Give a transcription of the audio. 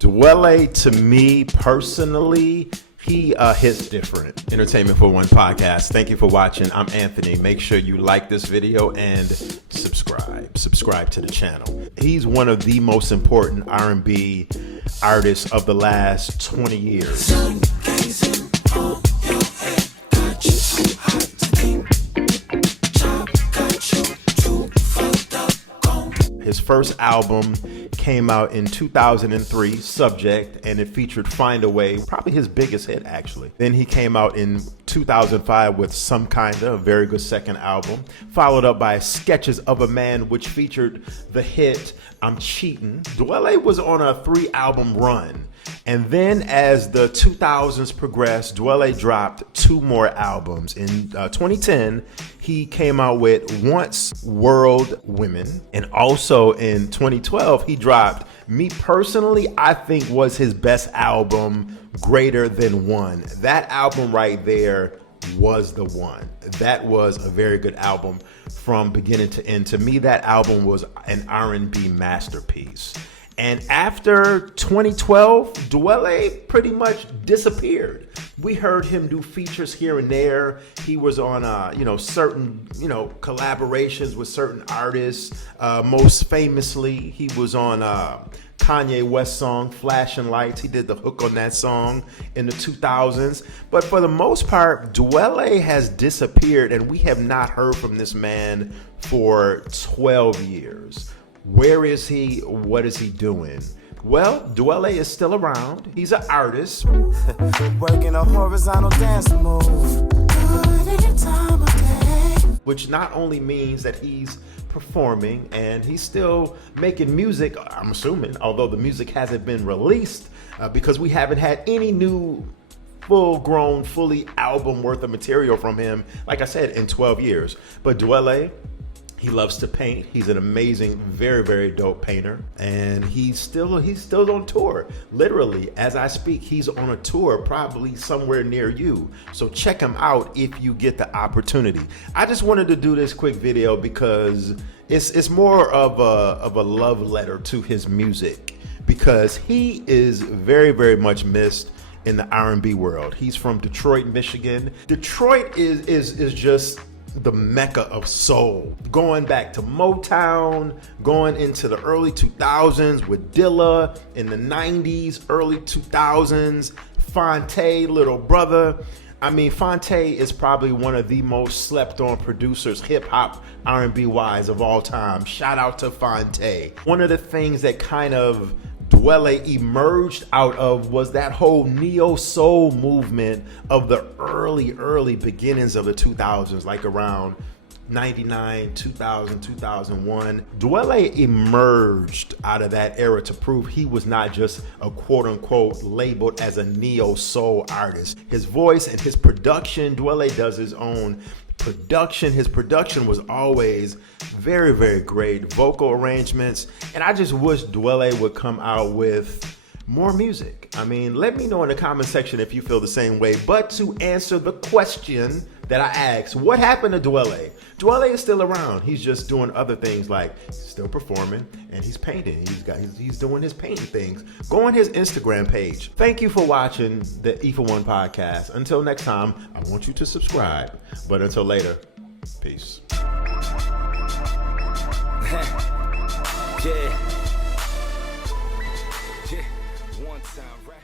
Dwele, to me personally, he hits different. Entertainment for One podcast. Thank you for watching. I'm Anthony. Make sure you like this video and subscribe to the channel. He's one of the most important R&B artists of the last 20 years. His first album came out in 2003, Subject, and it featured Find a Way, probably his biggest hit actually. Then he came out in 2005 with Some Kinda, a very good second album, followed up by Sketches of a Man, which featured the hit I'm Cheatin'. Dwele was on a 3-album run. And then as the 2000s progressed, Dwele dropped 2 more albums. In 2010, he came out with Once World Women. And also in 2012, he dropped, me personally, I think was his best album, Greater Than One. That album right there was the one. That was a very good album from beginning to end. To me, that album was an R&B masterpiece. And after 2012, Dwele pretty much disappeared. We heard him do features here and there. He was on, certain, collaborations with certain artists. Most famously, he was on Kanye West's song, Flashing Lights. He did the hook on that song in the 2000s. But for the most part, Dwele has disappeared, and we have not heard from this man for 12 years. Where is he? What is he doing? Well, Dwele is still around. He's an artist. Working a horizontal dance move. Which not only means that he's performing and he's still making music, I'm assuming, although the music hasn't been released because we haven't had any new full-grown, fully album worth of material from him, like I said, in 12 years. But Dwele, he loves to paint. He's an amazing, very, very dope painter. And he's still on tour. Literally, as I speak, he's on a tour probably somewhere near you. So check him out if you get the opportunity. I just wanted to do this quick video because it's more of a love letter to his music, because he is very, very much missed in the R&B world. He's from Detroit, Michigan. Detroit is just the mecca of soul, going back to Motown, going into the early 2000s with Dilla, in the 90s, early 2000s, Fonte, Little Brother. I mean, Fonte is probably one of the most slept on producers, hip hop, R&B wise, of all time. Shout out to Fonte. One of the things that kind of Dwele emerged out of was that whole neo-soul movement of the early beginnings of the 2000s, like around 99, 2000, 2001. Dwele emerged out of that era to prove he was not just a quote-unquote labeled as a neo-soul artist. His voice and his production, Dwele does his own production. His production was always very, very great. Vocal arrangements. And I just wish Dwele would come out with more music. I mean, let me know in the comment section if you feel the same way. But to answer the question that I asked, what happened to Dwele? Dwele is still around. He's just doing other things, like still performing and he's painting. He's doing his painting things. Go on his Instagram page. Thank you for watching the E for One podcast. Until next time, I want you to subscribe. But until later, peace. Yeah. One time, right?